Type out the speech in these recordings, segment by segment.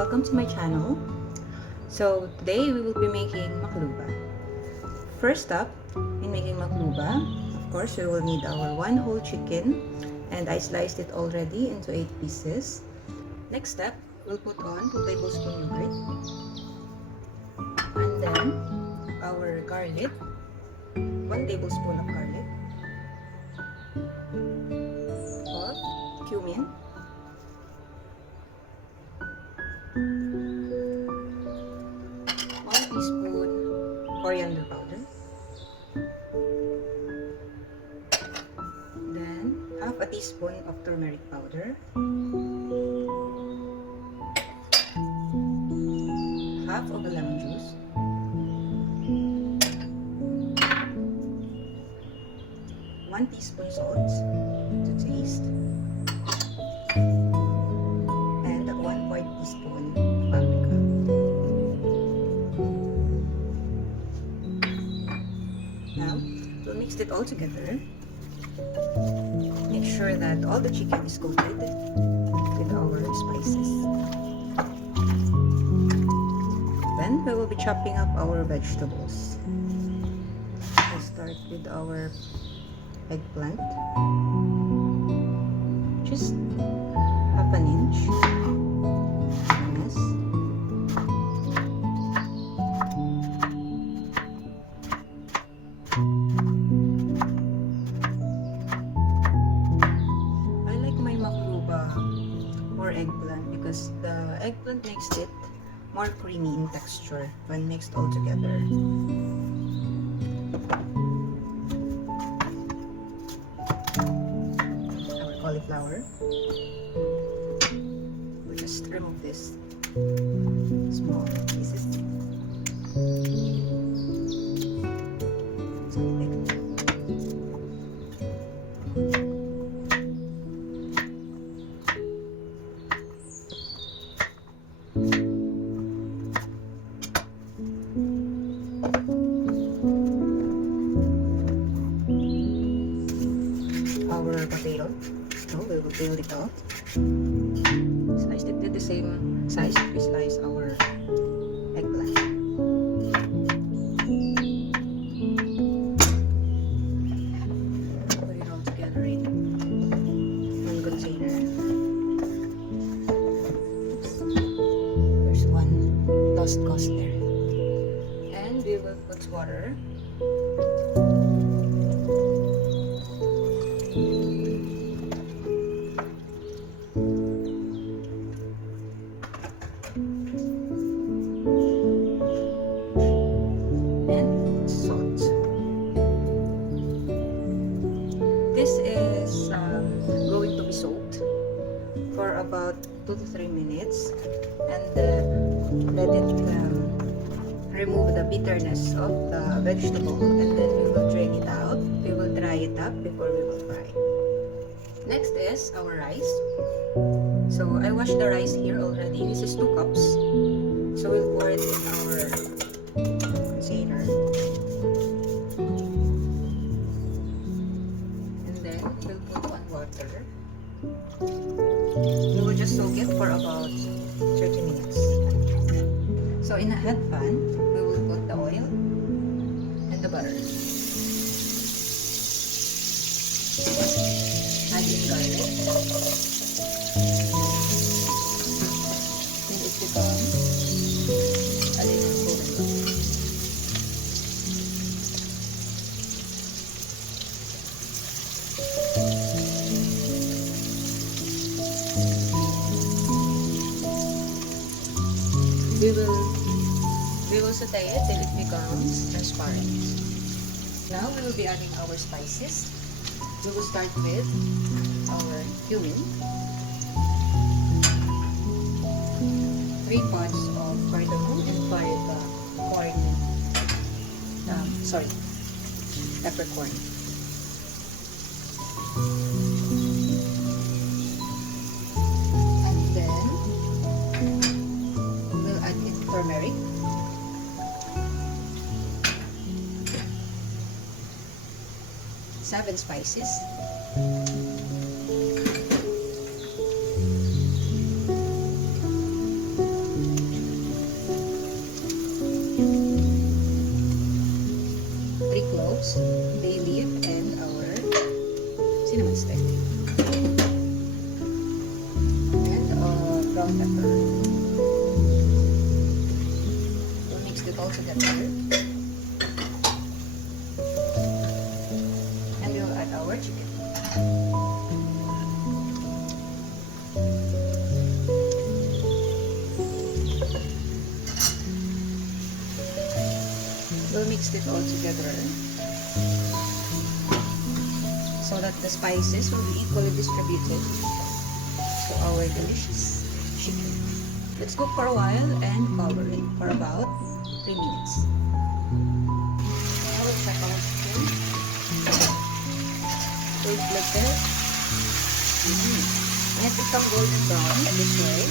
welcome to my channel. So today we will be making Maqlooba. First up, in making Maqlooba, of course we will need our one whole chicken, and I sliced it already into 8 pieces. Next step, we'll put on 2 tablespoons yogurt, and then our garlic, 1 tablespoon of garlic, of cumin, 1 teaspoon coriander powder, then half a teaspoon of turmeric powder, half of a lemon juice, 1 teaspoon salt to taste, and 1/4 teaspoon paprika. Now, we'll mix it all together. Make sure that all the chicken is coated with our spices. Then we will be chopping up our vegetables. We'll start with our eggplant, just half an inch thickness. I like my Maqlooba or eggplant because the eggplant makes it more creamy in texture when mixed all together. Cauliflower. We'll just remove this small pieces. Our potato. So we will peel it out. Slice it to the same size we slice our eggplant. Put it all together in one container. Oops. There's one lost cost there. And we will put water. This is going to be soaked for about 2 to 3 minutes, and let it remove the bitterness of the vegetable, and then we will drain it out. We will dry it up before we will fry. Next is our rice. So I washed the rice here already. This is 2 cups. So we'll pour it in our container. We'll put on water. We will just soak it for about 30 minutes. So in a hot pan, we will put the oil and the butter. Add in garlic. Till it becomes a little golden. We will saute it till it becomes transparent. Now we will be adding our spices. We will start with our cumin, 3 pods of cardamom, and 5 peppercorn. And then we'll add in turmeric, 7 spices, mixed it all together so that the spices will be equally distributed to our delicious chicken. Let's cook for a while and cover it for about 3 minutes. Now we'll check our chicken. Wait like that. When it becomes golden brown this way,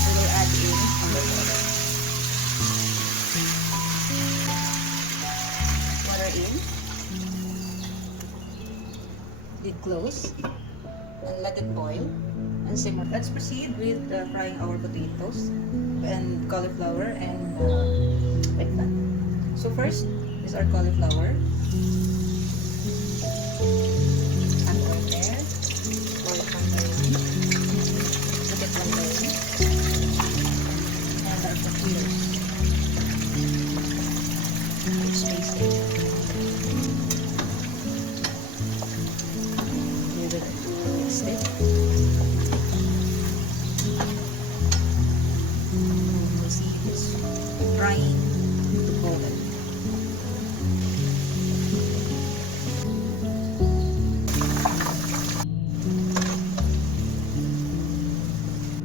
we will add in our water. Water in. Lid close and let it boil and simmer. Let's proceed with frying our potatoes and cauliflower and eggplant. So first is our cauliflower. Add oil there. Boil it one by one. Cook it one by one. And our potatoes. Keep spacing. We will mix it. You see it's frying to golden.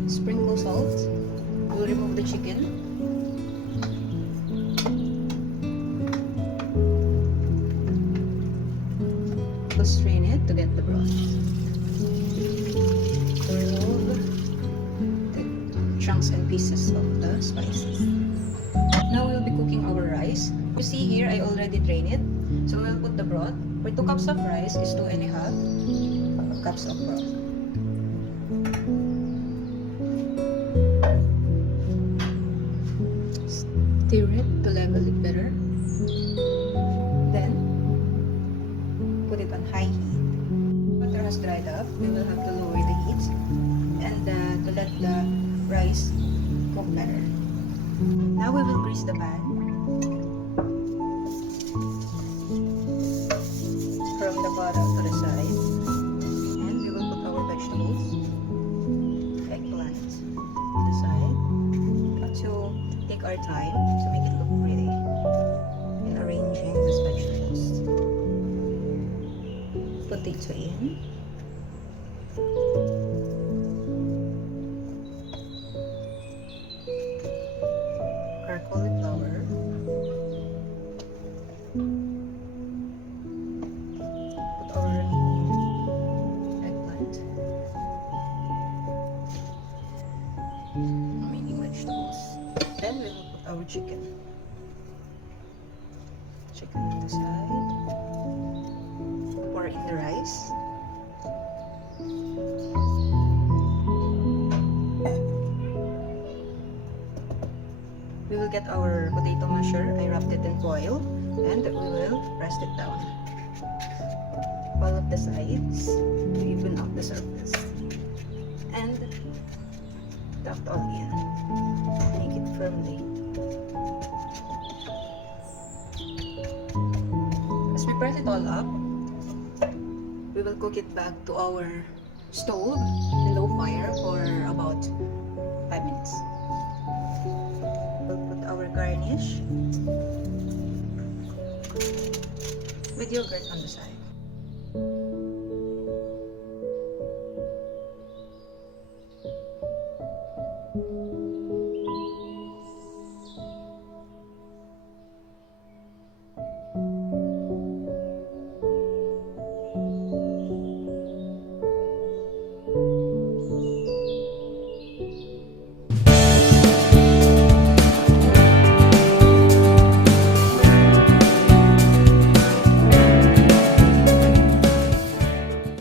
Sprinkle salt. We'll remove the chicken. We'll strain it to get the broth. Remove the chunks and pieces of the spices. Now we'll be cooking our rice. You see here, I already drained it. So we'll put the broth. For 2 cups of rice is 2.5 cups of broth. Stir it to level it better. Then, put it on high heat. Water has dried up. We will have to lower the heat and to let the rice cook better. Now we will grease the pan. From the bottom to the side. And we will put our vegetables, eggplant to the side to take our time to make it look pretty in arranging these vegetables. Potato in. Our cauliflower. Put our remaining eggplant. Remaining vegetables. Then we will put our chicken. Chicken to the side. Pour in the rice. We will get our potato masher. I wrapped it in foil and we will press it down. All of the sides to even out the surface. And tuck all in. Make it firmly. As we press it all up, we will cook it back to our stove in low fire for about 5 minutes. We'll put our garnish with yogurt on the side.